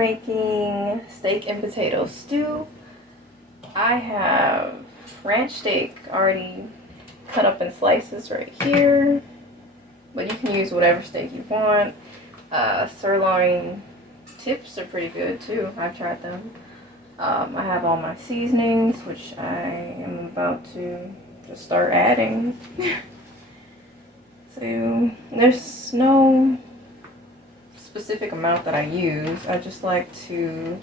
making steak and potato stew. I have ranch steak already cut up in slices right here, but you can use whatever steak you want. Sirloin tips are pretty good too. I've tried them. I have all my seasonings, which I am about to just start adding. So there's no specific amount that I use. I just like to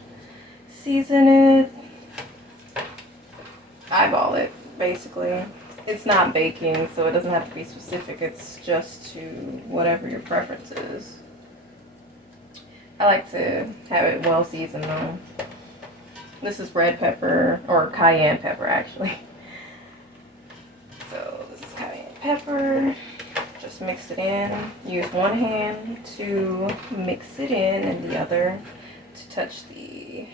season it, eyeball it basically. It's not baking, so it doesn't have to be specific. It's just to whatever your preference is. I like to have it well seasoned though. This is red pepper, or cayenne pepper actually. So this is cayenne pepper. Just mix it in. Use one hand to mix it in and the other to touch the,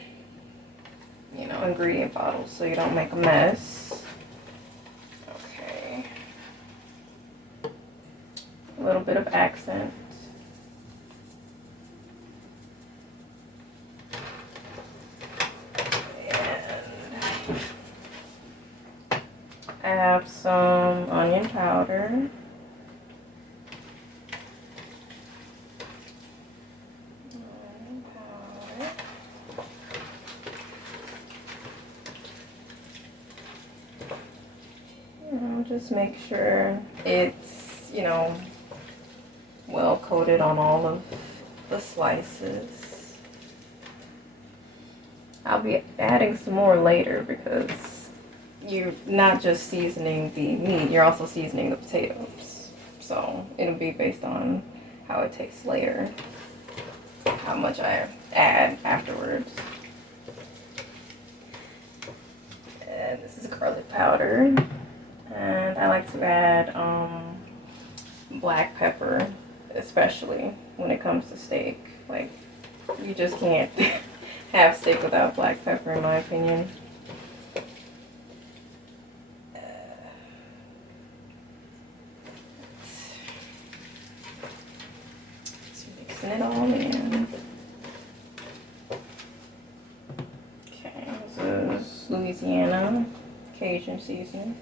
ingredient bottles so you don't make a mess. Okay. A little bit of accent. I have some onion powder. Just make sure it's, well coated on all of the slices. I'll be adding some more later because you're not just seasoning the meat, you're also seasoning the potatoes. So it'll be based on how it tastes later, how much I add afterwards. And this is garlic powder. And I like to add black pepper, especially when it comes to steak. Like, you just can't have steak without black pepper, in my opinion. Just mixing it all in. Okay, this is Louisiana Cajun seasoning.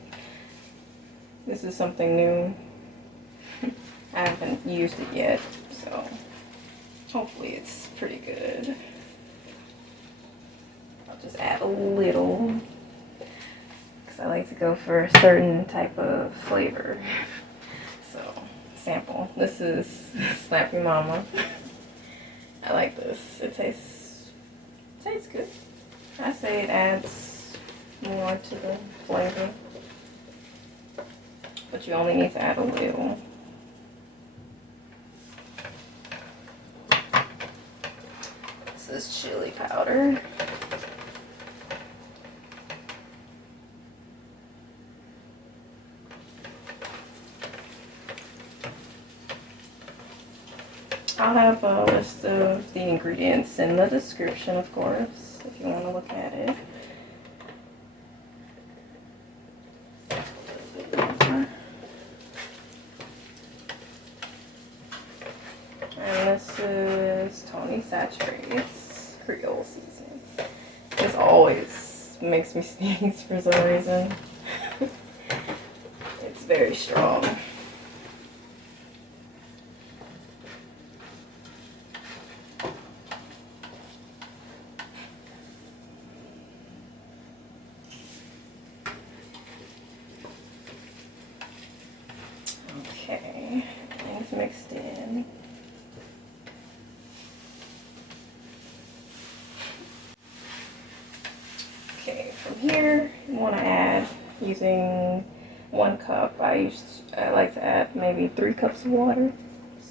This is something new. I haven't used it yet, so hopefully it's pretty good. I'll just add a little because I like to go for a certain type of flavor. So, sample. This is Slap Your Mama. I like this. It tastes good. I say it adds more to the flavor. But you only need to add a little. This is chili powder. I'll have a list of the ingredients in the description, of course, if you want to look at it. This is Sachere's Creole seasoning. This always makes me sneeze for some reason. It's very strong. Okay, everything's mixed in. Okay, from here, you want to add, using 1 cup, I like to add maybe 3 cups of water.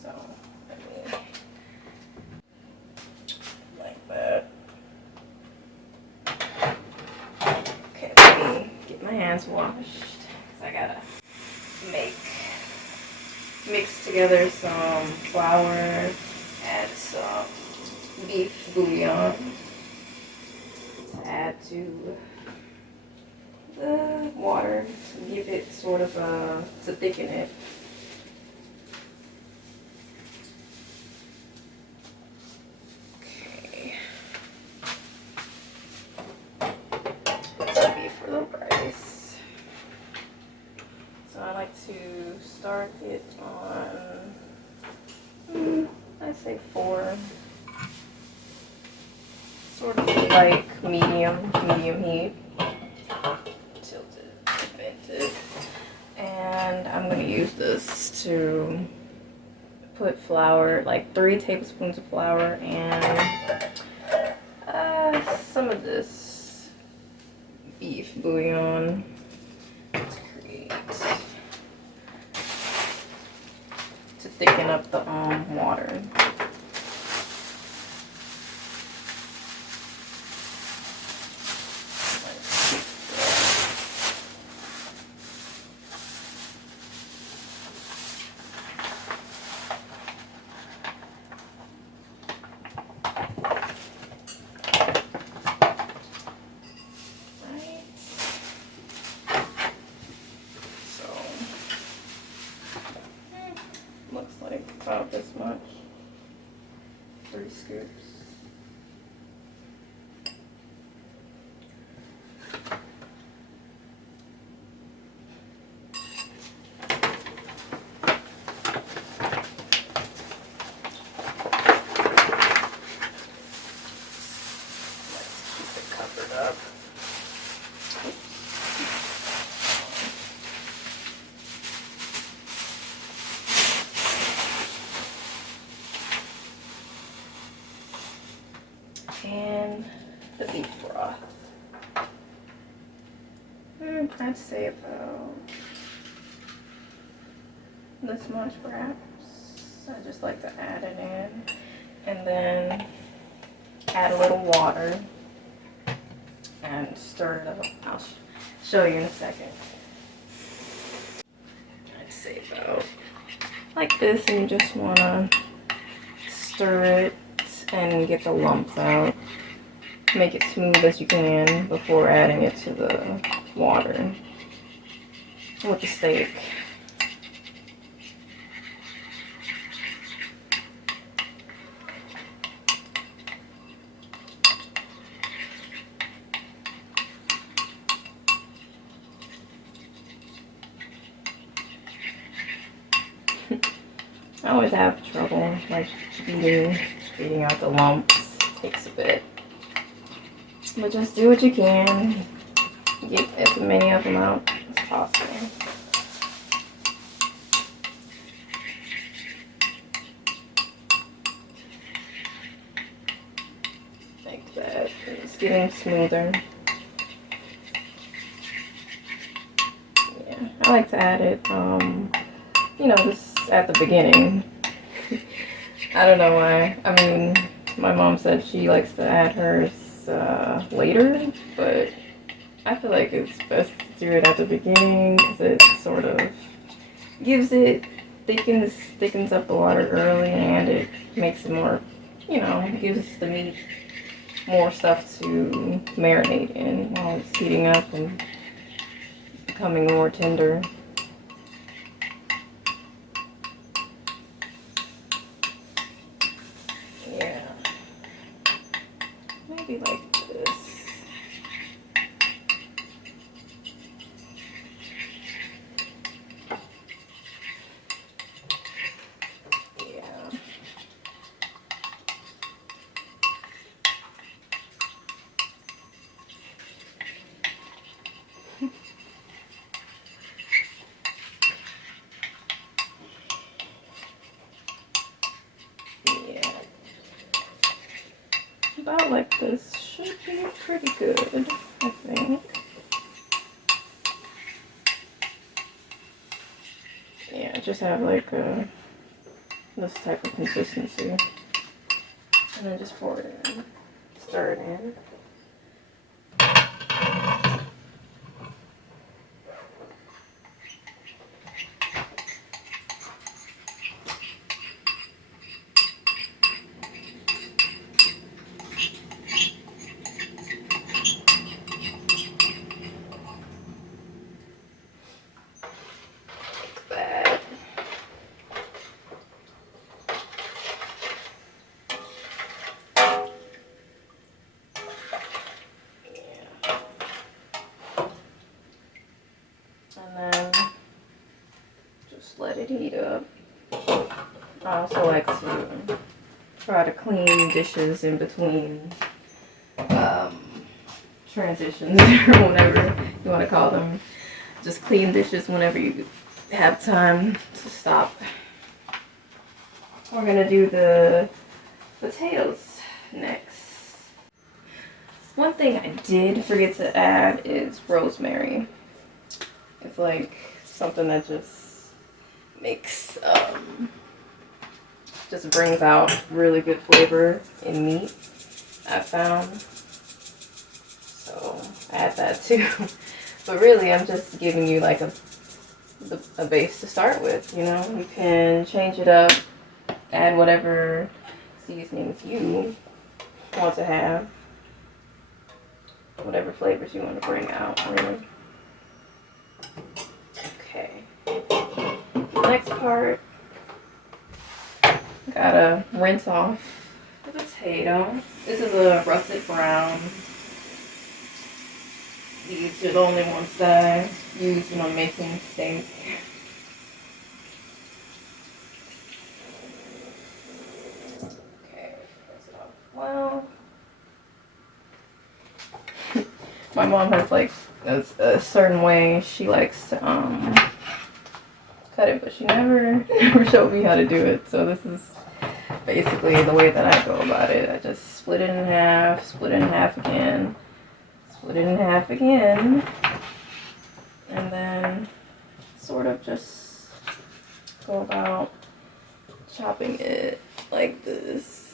So, like that. Okay, let me get my hands washed, because I gotta mix together some flour, add some beef bouillon. Add to the water to give it sort of to thicken it. Okay. say 4. Sort of like medium heat. Tilt it, vent it. And I'm going to use this to put flour, like 3 tablespoons of flour, and some of this beef bouillon to thicken up the water. Looks like about this much. 3 scoops. Let's keep it covered up. And the beef broth. I'd say about this much perhaps. I just like to add it in. And then add a little water and stir it up. I'll show you in a second. I'd say about like this, and you just want to stir it and get the lumps out. Make it smooth as you can before adding it to the water with the steak. I always have trouble like beating out the lumps. It takes a bit. But just do what you can. Get as many of them out as possible. Like that. It's getting smoother. Yeah, I like to add it, you know, just at the beginning. I don't know why. I mean, my mom said she likes to add hers later, but I feel like it's best to do it at the beginning because it sort of gives it, thickens up the water early, and it makes it more, you know, gives the meat more stuff to marinate in while it's heating up and becoming more tender. Yeah, maybe like this. Yeah. Yeah. About like this should be pretty good, I think. Yeah, just have like this type of consistency. And then just pour it in. Stir it in. And then just let it heat up. I also like to try to clean dishes in between transitions or whatever you want to call them. Just clean dishes whenever you have time to stop. We're gonna do the potatoes next. One thing I did forget to add is rosemary. It's like something that just makes, just brings out really good flavor in meat, I found. So add that too. But really, I'm just giving you like a base to start with, you know. You can change it up, add whatever seasonings you want to have, whatever flavors you want to bring out, really. Okay. Next part, gotta rinse off the potato. This is a russet brown. These are the only ones that I use when I'm making steak. Okay, rinse it off well. My mom has like a certain way she likes to cut it, but she never showed me how to do it. So this is basically the way that I go about it. I just split it in half, split it in half again, split it in half again, and then sort of just go about chopping it like this.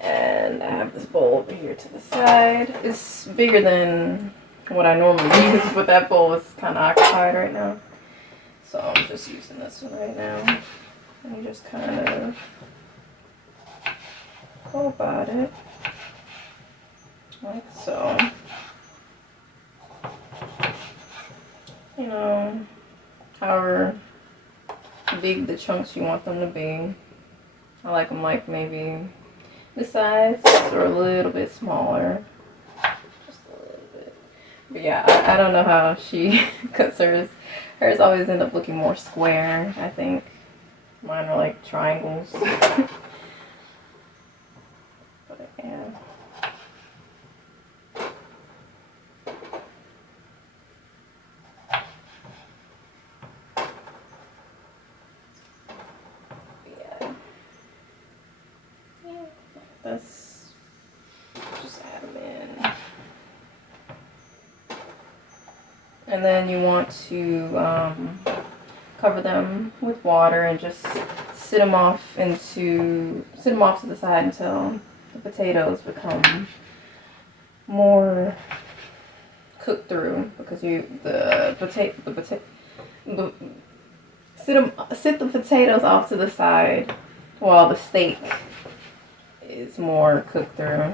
And I have this bowl over here to the side. It's bigger than what I normally use, but that bowl is kind of occupied right now. So I'm just using this one right now. And you just kind of go about it like so. You know, however big the chunks you want them to be. I like them like maybe this size or a little bit smaller. Just a little bit. But yeah, I don't know how she cuts hers. Hers always end up looking more square, I think. Mine are like triangles. But yeah. Let's just add them in. And then you want to cover them with water and just sit them off to the side until the potatoes become more cooked through, because sit the potatoes off to the side while the steak is more cooked through,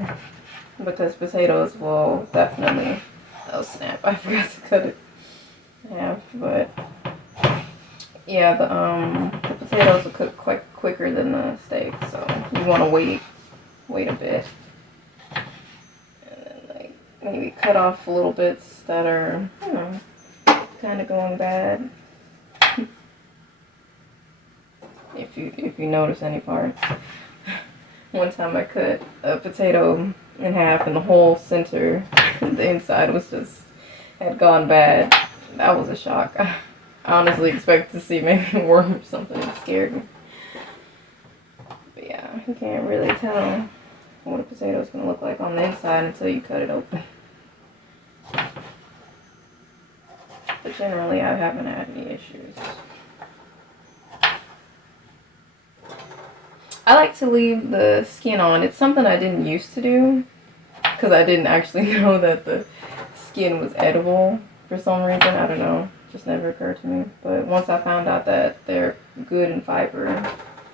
because potatoes will definitely, oh snap, I forgot to cut it in half, but yeah, the potatoes will cook quicker than the steak, so you want to wait a bit, and then like maybe cut off little bits that are, you know, kind of going bad. If you notice any parts. One time I cut a potato in half and the whole center, the inside was just, had gone bad. That was a shock. I honestly expected to see maybe a worm or something. It scared me. But yeah, you can't really tell what a potato is going to look like on the inside until you cut it open. But generally I haven't had any issues. I like to leave the skin on. It's something I didn't used to do, because I didn't actually know that the skin was edible for some reason. I don't know. It just never occurred to me. But once I found out that they're good in fiber,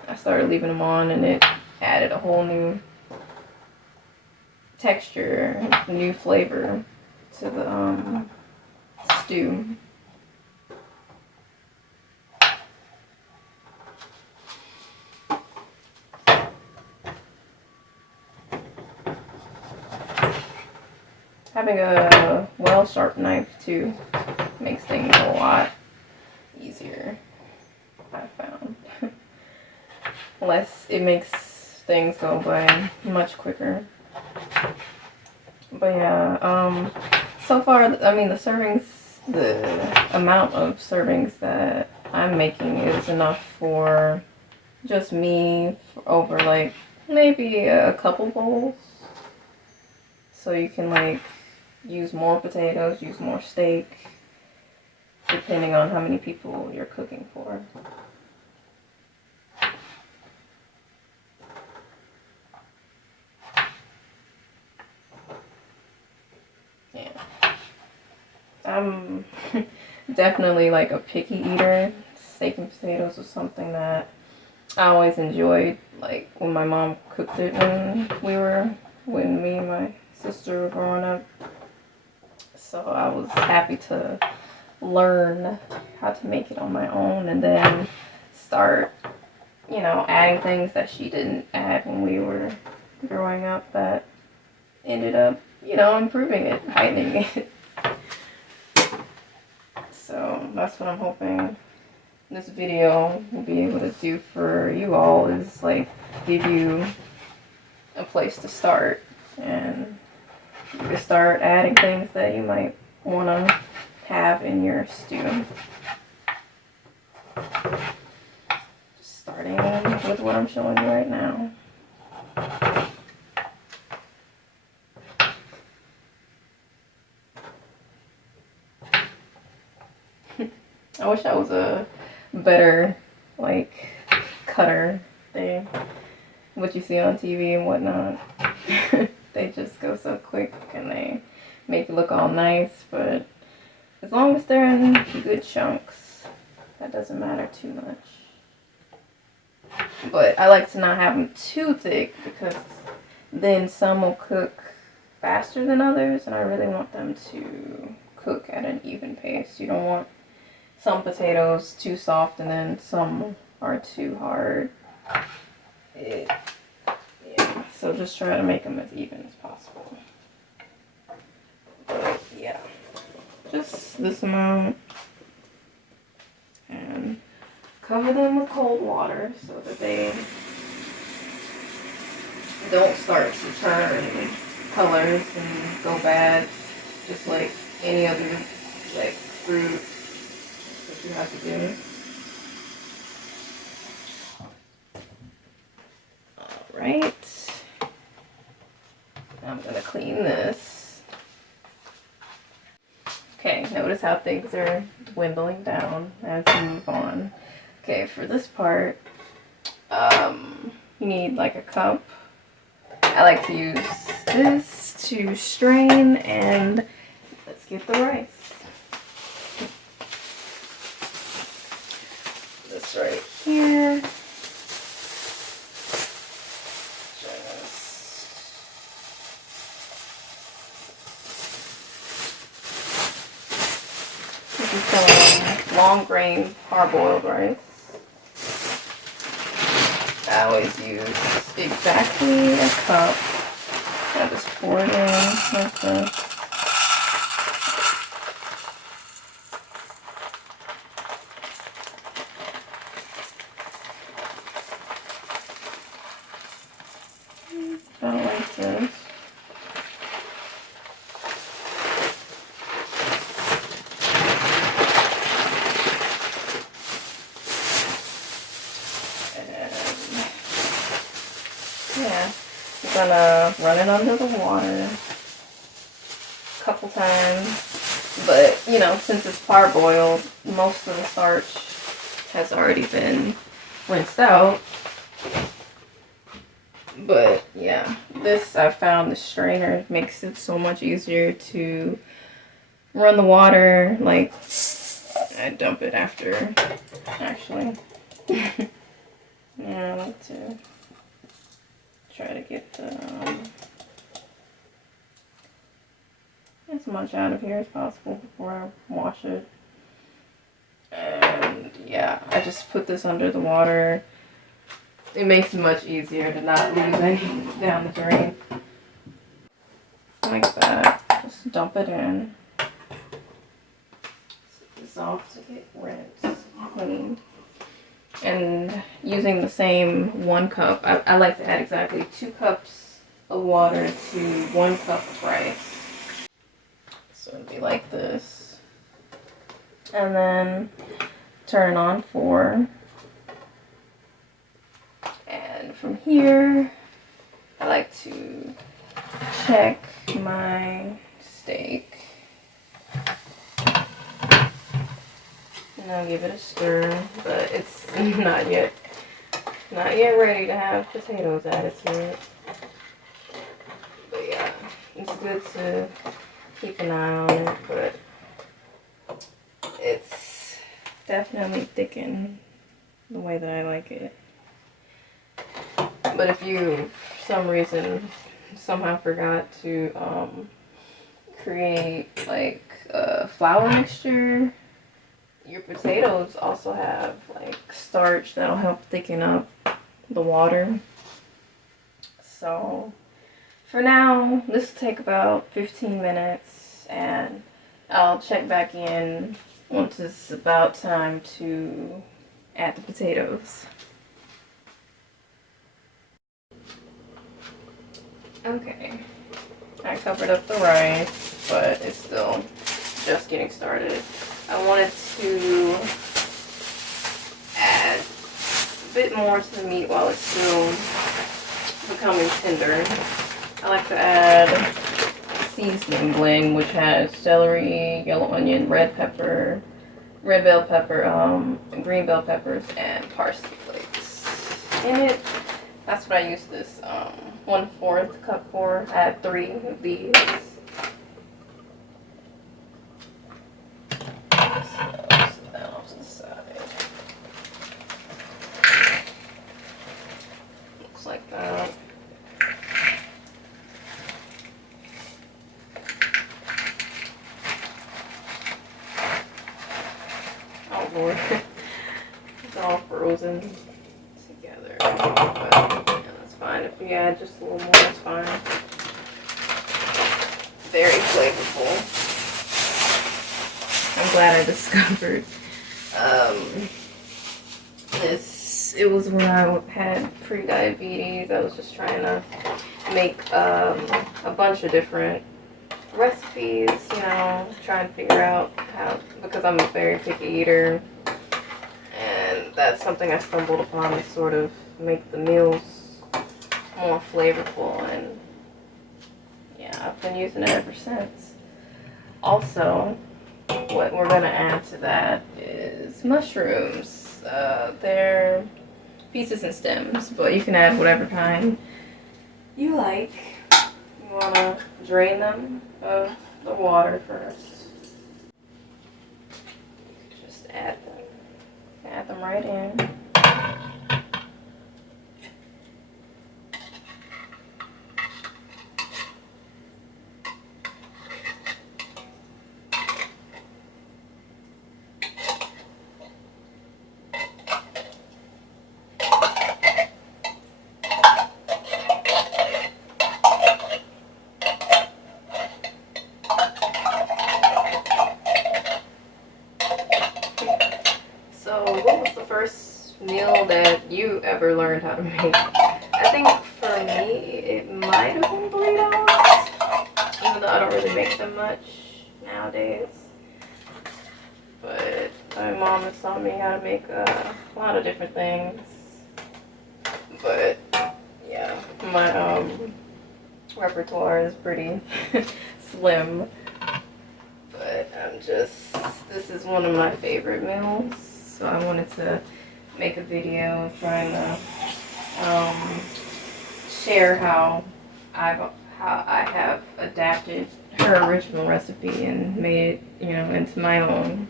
I started leaving them on, and it added a whole new texture, new flavor to the stew. Having a well-sharp knife too makes things a lot easier, I found. it makes things go by much quicker. But yeah, so far, I mean, the amount of servings that I'm making is enough for just me over like maybe a couple bowls. So you can like use more potatoes, use more steak, depending on how many people you're cooking for. Yeah. I'm definitely like a picky eater. Steak and potatoes was something that I always enjoyed, like when my mom cooked it when me and my sister were growing up. So I was happy to learn how to make it on my own and then start, you know, adding things that she didn't add when we were growing up that ended up, you know, improving it, heightening it. So that's what I'm hoping this video will be able to do for you all, is like give you a place to start, and you can start adding things that you might want to have in your stew. Just starting with what I'm showing you right now. I wish I was a better, like, cutter thing. What you see on TV and whatnot. They just go so quick and they make it look all nice, but as long as they're in good chunks, that doesn't matter too much. But I like to not have them too thick because then some will cook faster than others, and I really want them to cook at an even pace. You don't want some potatoes too soft and then some are too hard. Yeah, so just try to make them as even as possible. But yeah, just this amount, and cover them with cold water so that they don't start to turn colors and go bad, just like any other like fruit that you have to do. Alright, I'm gonna clean this. Okay, notice how things are dwindling down as we move on. Okay, for this part, you need like a cup. I like to use this to strain, and let's get the rice. This right here. This is some long grain parboiled rice. I always use exactly a cup. I just pour it in like this. About like this. Yeah, you're gonna run it under the water a couple times, but you know, since it's parboiled, most of the starch has already been rinsed out. But yeah, I found the strainer makes it so much easier to run the water. Like, I dump it after, actually. Yeah, I like to try to get as much out of here as possible before I wash it. And yeah, I just put this under the water. It makes it much easier to not lose any down the drain. Like that. Just dump it in. Set this off to get rinsed, clean. And using the same 1 cup, I like to add exactly 2 cups of water to 1 cup of rice. So it'd be like this. And then turn on 4. And from here, I like to check my steak. And I'll give it a stir, but it's not yet ready to have potatoes added to it. But yeah, it's good to keep an eye on it, but it's definitely thickened the way that I like it. But if you, for some reason, somehow forgot to create like a flour mixture, your potatoes also have like starch that'll help thicken up the water. So for now, this will take about 15 minutes, and I'll check back in once it's about time to add the potatoes. Okay, I covered up the rice, but it's still just getting started. I wanted to add a bit more to the meat while it's still becoming tender. I like to add a seasoning blend, which has celery, yellow onion, red bell pepper, green bell peppers, and parsley flakes in it. That's what I use this 1/4 cup for. I have 3 of these. Looks like that. Oh Lord, it's all frozen together. But yeah, that's fine. If you add just a little more, that's fine. Very flavorful. I'm glad I discovered this. It was when I had pre-diabetes. I was just trying to make a bunch of different recipes, you know, trying to figure out how, because I'm a very picky eater, and that's something I stumbled upon to sort of make the meals more flavorful, and yeah, I've been using it ever since. Also, what we're gonna add to that is mushrooms. They're pieces and stems, but you can add whatever kind you like. You wanna drain them of the water first. Just add them right in. Meal that you ever learned how to make? I think for me it might have been burritos, even though I don't really make them much nowadays. But my mom has taught me how to make a lot of different things. But yeah, my repertoire is pretty slim. But this is one of my favorite meals, so I wanted to make a video trying to share how I have adapted her original recipe and made it, you know, into my own,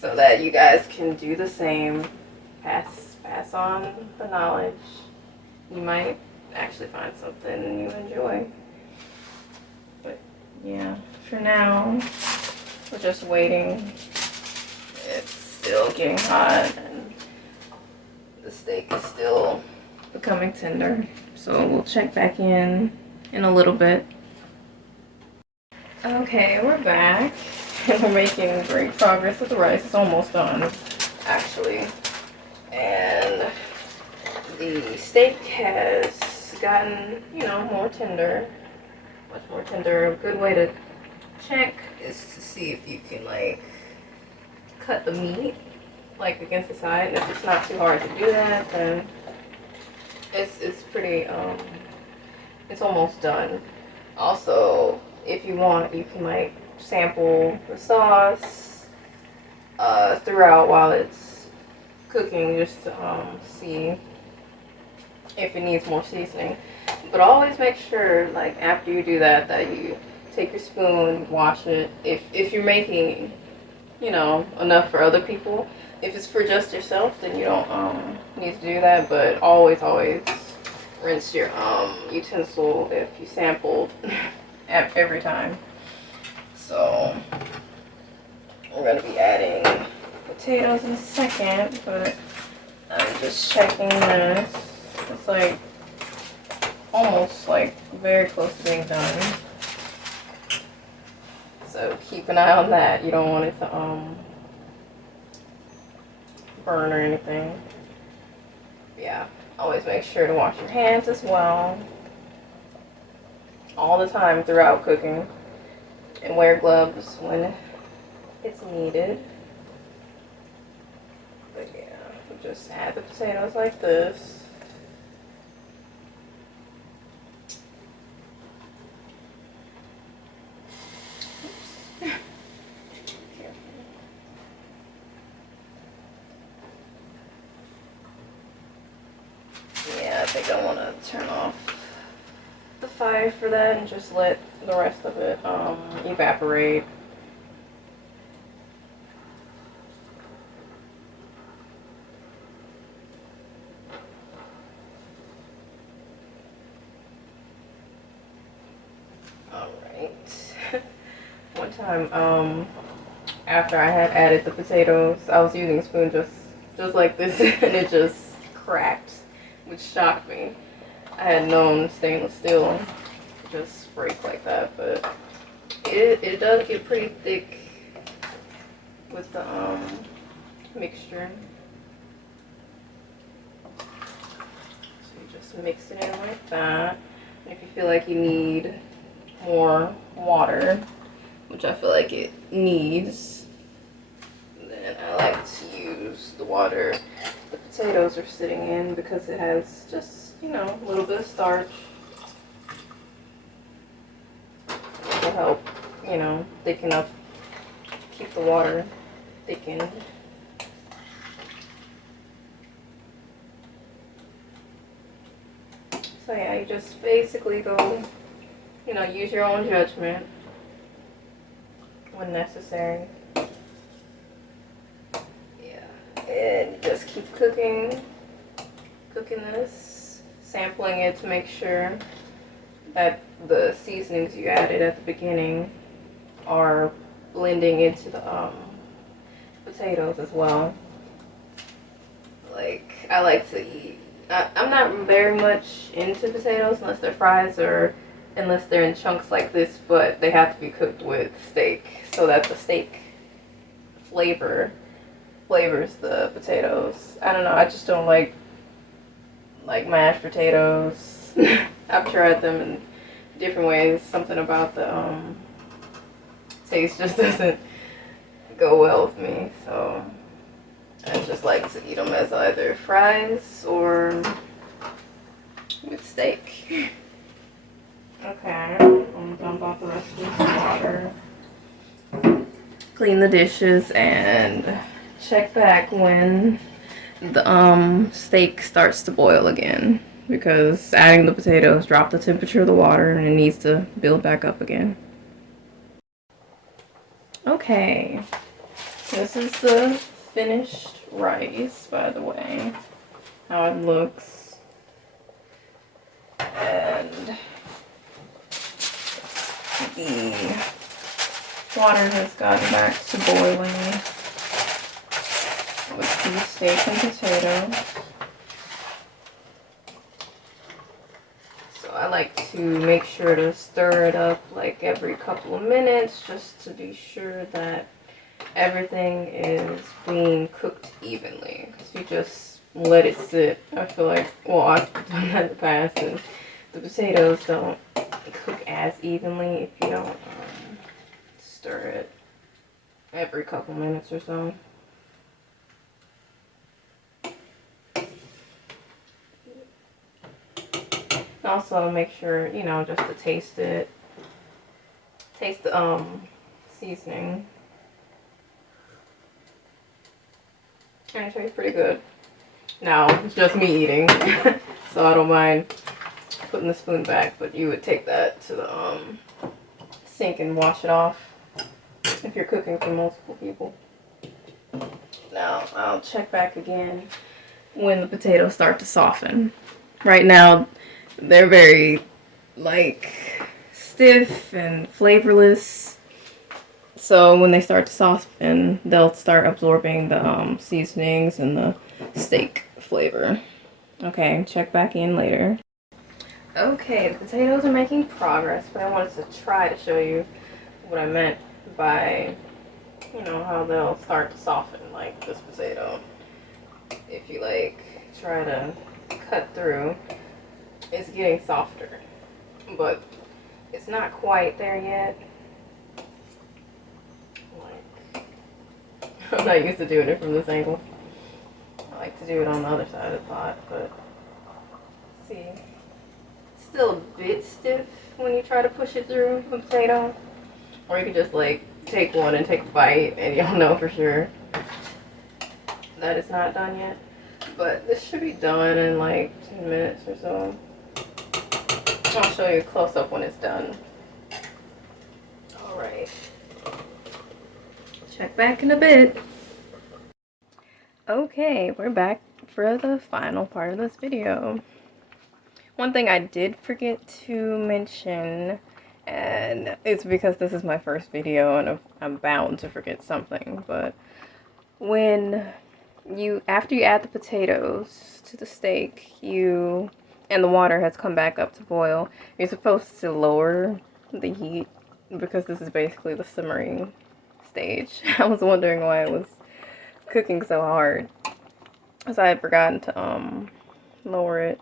so that you guys can do the same. Pass on the knowledge. You might actually find something you enjoy. But yeah, for now, we're just waiting. It's still getting hot, and the steak is still becoming tender, so we'll check back in a little bit. Okay, we're back, and we're making great progress with the rice. It's almost done, actually. And the steak has gotten, you know, more tender, much more tender. A good way to check is to see if you can like cut the meat like against the side. And if it's not too hard to do that, then it's pretty it's almost done. Also, if you want, you can like sample the sauce throughout while it's cooking, just to see if it needs more seasoning. But always make sure, like after you do that, that you take your spoon, wash it. If you're making, you know, enough for other people. If it's for just yourself, then you don't need to do that. But always rinse your utensil if you sampled every time. So we're gonna be adding potatoes in a second, but I'm just checking this. It's like almost like very close to being done. So keep an eye on that. You don't want it to burn or anything. Yeah, always make sure to wash your hands as well. All the time throughout cooking. And wear gloves when it's needed. But yeah, we'll just add the potatoes like this. Yeah, I think I want to turn off the fire for that and just let the rest of it evaporate. Alright. One time, after I had added the potatoes, I was using a spoon just like this and it just cracked, which shocked me. I had known stainless steel just break like that, but it does get pretty thick with the mixture. So you just mix it in like that. And if you feel like you need more water, which I feel like it needs, then I like to use the water the potatoes are sitting in because it has just, you know, a little bit of starch. It will help, you know, thicken up, keep the water thickened. So yeah, you just basically go, you know, use your own judgment when necessary. Yeah, and just keep cooking this, sampling it to make sure that the seasonings you added at the beginning are blending into the potatoes as well. Like, I like to eat, I'm not very much into potatoes unless they're fries or unless they're in chunks like this, but they have to be cooked with steak so that the steak flavors the potatoes. I don't know, I just don't like mashed potatoes. I've tried them in different ways. Something about the taste just doesn't go well with me, so I just like to eat them as either fries or with steak. Okay, I'm gonna dump out the rest of this water. Clean the dishes and check back when the steak starts to boil again, because adding the potatoes dropped the temperature of the water and it needs to build back up again. Okay, this is the finished rice, by the way, how it looks. And the water has gotten back to boiling with the steak and potatoes. So I like to make sure to stir it up like every couple of minutes just to be sure that everything is being cooked evenly. Because if you just let it sit. I feel like, well, I've done that in the past, and the potatoes don't cook as evenly if you don't stir it every couple minutes or so. Also make sure, you know, just to taste it. Taste the seasoning. And it tastes pretty good. Now, it's just me eating, so I don't mind putting the spoon back, but you would take that to the sink and wash it off if you're cooking for multiple people. Now, I'll check back again when the potatoes start to soften. Right now, they're very, like, stiff and flavorless. So when they start to soften, they'll start absorbing the seasonings and the steak flavor. Okay, check back in later. Okay, the potatoes are making progress, but I wanted to try to show you what I meant by, you know, how they'll start to soften, like this potato. If you, like, try to cut through, it's getting softer, but it's not quite there yet. I'm not used to doing it from this angle. I like to do it on the other side of the pot, but see, it's still a bit stiff when you try to push it through the potato. Or you can just like take one and take a bite and you'll know for sure that it's not done yet. But this should be done in like 10 minutes or so. I'll show you a close up when it's done. Alright. Check back in a bit. Okay, we're back for the final part of this video. One thing I did forget to mention, and it's because this is my first video and I'm bound to forget something, but after you add the potatoes to the steak, and the water has come back up to boil, you're supposed to lower the heat because this is basically the simmering stage. I was wondering why it was cooking so hard, so I had forgotten to lower it.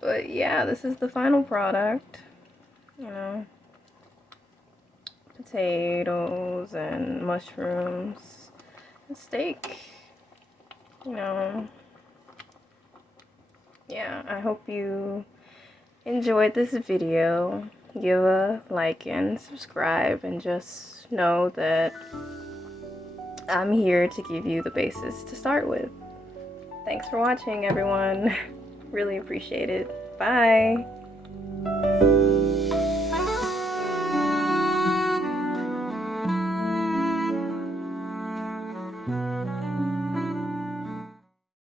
But yeah, this is the final product. You know, potatoes and mushrooms and steak. You know, yeah, I hope you enjoyed this video. Give a like and subscribe, and just know that I'm here to give you the basis to start with. Thanks for watching, everyone. Really appreciate it. Bye.